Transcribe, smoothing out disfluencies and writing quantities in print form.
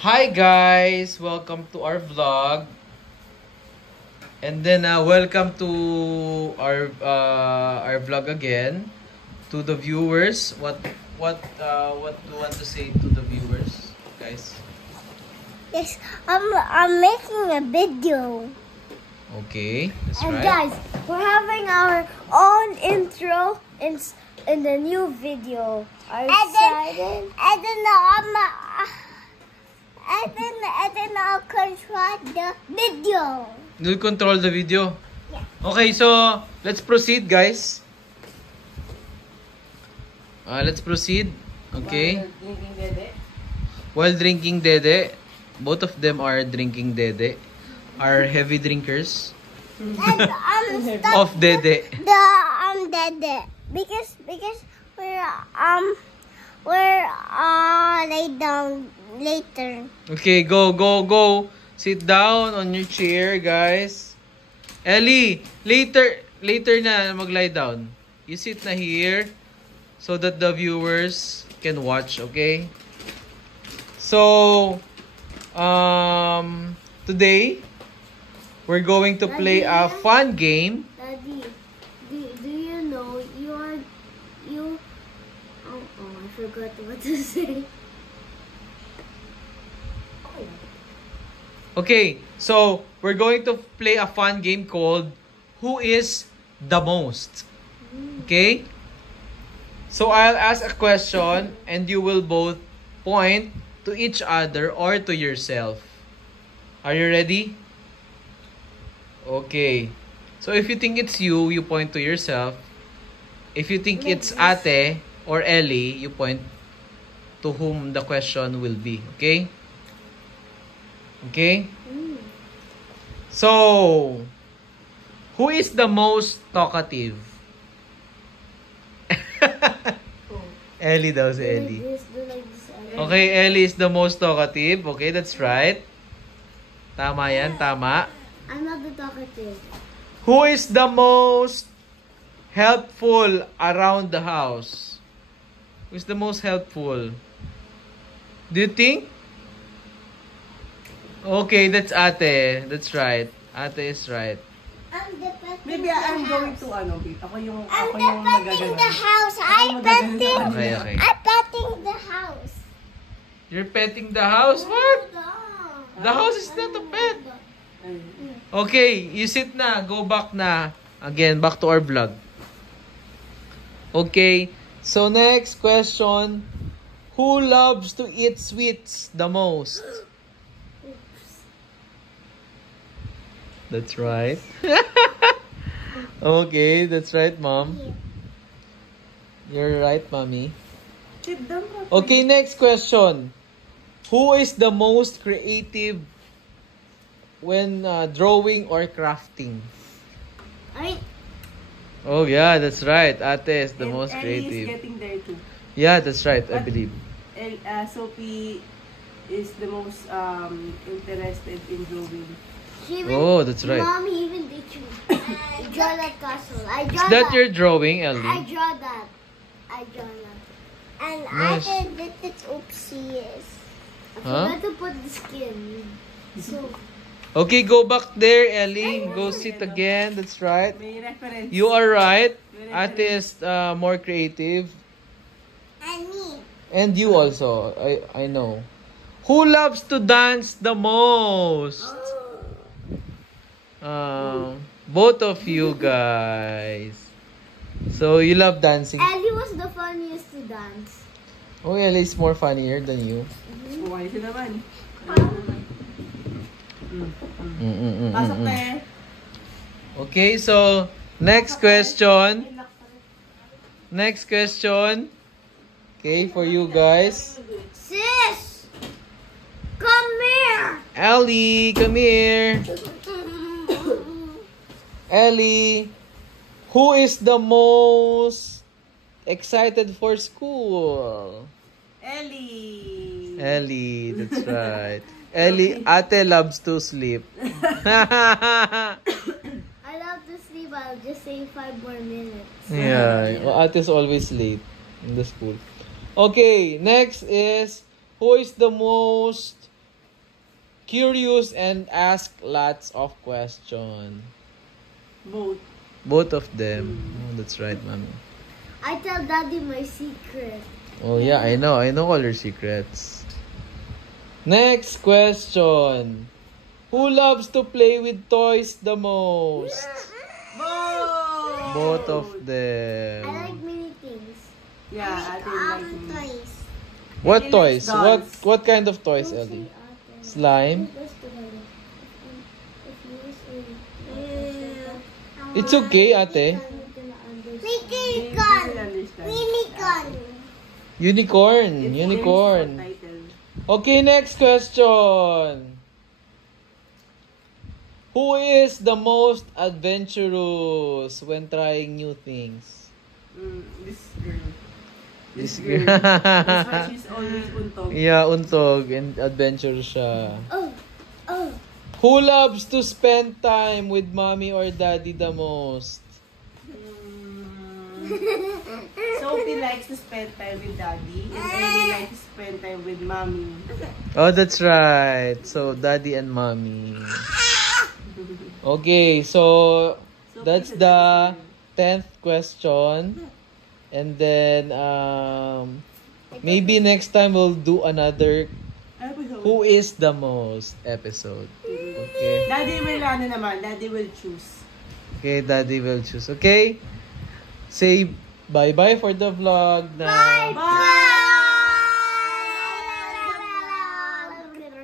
Hi guys! Welcome to our vlog. And then welcome to our vlog again. To the viewers, what do you want to say to the viewers, guys? Yes, I'm making a video. Okay, that's And right. guys, we're having our own intro in the new video. Are you excited? And then I'll control the video. You'll control the video? Yeah. Okay, so let's proceed, guys. Let's proceed. Okay. While drinking dede. Both of them are drinking dede. Are heavy drinkers And of dede. Dede. Because we're lay down later. Okay, go. Sit down on your chair, guys. Ellie, later na mag-lie down. You sit na here so that the viewers can watch, okay? So, today, we're going to play a fun game. Daddy, do you know I forgot what to say. Okay, so we're going to play a fun game called Who is the Most? Okay? So I'll ask a question and you will both point to each other or to yourself. Are you ready? Okay. So if you think it's you, you point to yourself. If you think it's Ate or Ellie, you point to whom the question will be. Okay? Okay? So, who is the most talkative? Ellie daw si Ellie. Okay, Ellie is the most talkative. Okay, that's right. Tama yan, tama. I'm not the talkative. Who is the most helpful around the house? Who is the most helpful? Do you think? Okay, that's Ate. That's right. Ate is right. Maybe I'm going to ako yung I'm petting the magagano. house. Okay. I'm petting the house. You're petting the house? What? The house is not a pet. Okay, you sit na. Go back na. Again, back to our vlog. Okay, so next question. Who loves to eat sweets the most? That's right. Okay, that's right, Mom. You're right, Mommy. Sit down. Okay, next question. Who is the most creative when drawing or crafting? Oh, yeah, that's right. Ate is the most Ellie creative. is getting there too. Yeah, that's right, I believe. Sophie is the most interested in drawing. Oh, that's right. Mommy even did you draw that castle. Is that your drawing, I Ellie? draw that. And Nice. I did it oopsies. I Huh? forgot to put the skin. So Okay, go back there, Ellie. Go sit again. That's right. May reference. You are right. Ate is more creative. and me. And you also. I know. Who loves to dance the most? Both of you guys. So, you love dancing. Ellie was the funniest to dance. Oh, Ellie is more funnier than you. Buhay siya naman. Mm. Pasok na eh. Okay, so, next question. Next question. Okay, for you guys. Sis, come here. Ellie, come here. Ellie, who is the most excited for school? Ellie. Ellie, that's right. Ellie, Ate loves to sleep. I love to sleep. I'll just say 5 more minutes. Yeah, well, Ate's always late in the school. Okay, next is who is the most curious and ask lots of questions? Both. Both of them. Oh, that's right, mommy. I tell Daddy my secret. Oh yeah, I know all your secrets. Next question. Who loves to play with toys the most? Both. Both of I them. like many things. Yeah, ate like me. Toys. What He toys? likes dolls. What kind of toys, Ellie? Slime? It's okay, ate. Unicorn. Unicorn. Okay, next question. Who is the most adventurous when trying new things? This girl. This girl. girl. That's why she's always untog. Yeah, untog and adventurous siya. Oh. Who loves to spend time with mommy or daddy the most? Sophie likes to spend time with daddy and Ellie likes to spend time with mommy. Oh, that's right. So, daddy and mommy. Okay, so that's the 10th question. And then, maybe next time we'll do another Who is the most episode. Okay. Daddy will naman. Daddy will choose. Okay, daddy will choose. Okay? Say bye-bye for the vlog now. Bye!